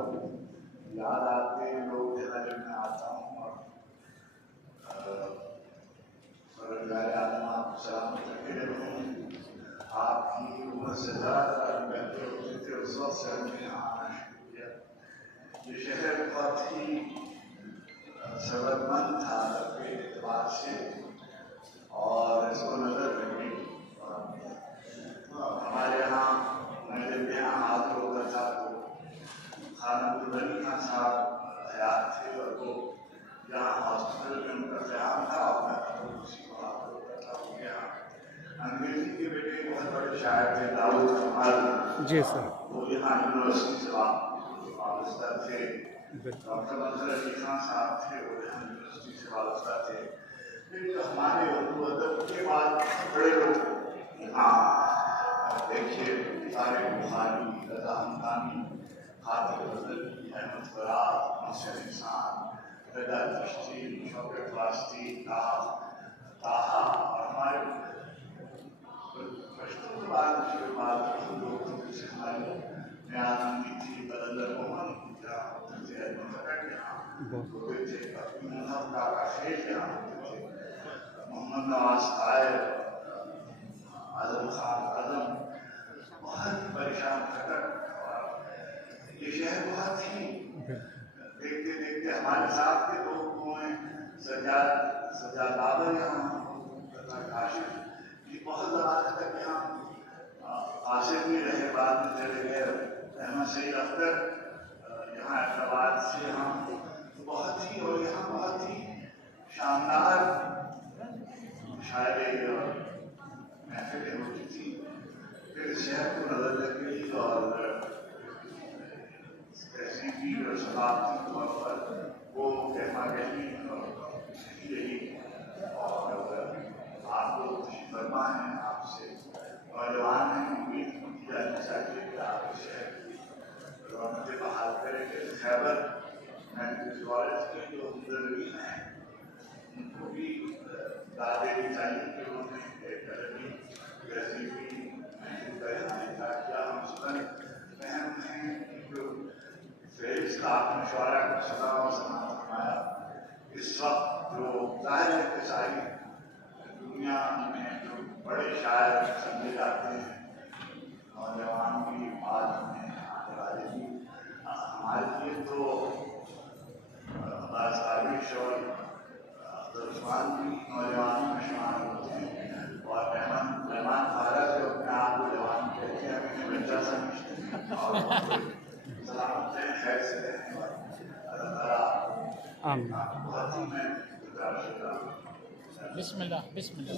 बहुत याद आते हैं लोग जहाँ जब मैं आता हूँ और आदम आप सलामत रखे रहूँ। आपकी उम्र से ज़्यादा बेहतर होते थे उस वक्त से हमने यहाँ आना शुरू किया। ये शहर बहुत ही जरूरतमंद था के एतबार से और इसको नजर रखी। हमारे यहाँ मैं जब यहाँ हाजिर होता था तो खाना दुल्हनी खान साहब हयात थे और वो यहाँ हॉस्पिटल में उनका क़याम था और मैं उसी को हाजिर होता था। वो यहाँ अंग्रेजी के बेटे बहुत बड़े शायर थे दाऊद कमाल जी सर, वो यहाँ यूनिवर्सिटी से वाबस्ता थे। डॉक्टर मंजर अली खान साहब थे वो यहाँ यूनिवर्सिटी से वाबस्ता थे। फिर जो हमारे उर्दू अदब के बाद बड़े लोग यहाँ देखिए सारे बुखारी रजा हमदानी खातिर गजनवी अहमद फराज मोहसिन इंसान रजा चिश्ती शौकत वास्ती ताहा और हमारे पश्तो के बाद उसके बाद लोग जैसे हमारे न्याजी थी बदल मोहन होते थे मोहम्मद काका शेख यहाँ होते थे मोहम्मद नवाज तायर आजम खान आजम बहुत परेशान खटक और ये शहर बहुत ही देखते देखते हमारे साथ के लोग हुए सज्जाद बाबर यहाँ तथा काशिफ ये बहुत ज़्यादा तक यहाँ काशिफ भी रहे बाद में चले गए अहमद सईद अख्तर यहाँ हैदराबाद से यहाँ बहुत ही और यहाँ बहुत ही शानदार शायरी और महफिलें होती थी। फिर शहर को नजर लग गई और तहजीबी और सकाफती तौर पर वो कहना कही यही और आप लोग फरमा हैं आपसे नौजवान हैं उम्मीद की जानी चाहिए कि आप शहर की रौनकें बहाल करेंगे। खैबर की जो जरूरी हैं उनको भी दाद देनी चाहिए कि उन्होंने एक अलगी तहजीबी का किया। हम सुन अहम हैं जो फेज का आपने शौरा का सदा और समाज फरमाया। इस वक्त जो जाहिर है कि सारी दुनिया में जो बड़े शायर समझे जाते हैं नौजवान की बात में आने वाले भी हमारे लिए तो साबिश और उस्मान भी नौजवान में शुमार होते हैं और मेहमान भारत जो अपने आप को जवान कहते हैं अपने बच्चा समझते हैं और सलामत हैं खैर से रहने वाले बहुत ही मैं बिस्मिल्लाह बिस्मिल्लाह।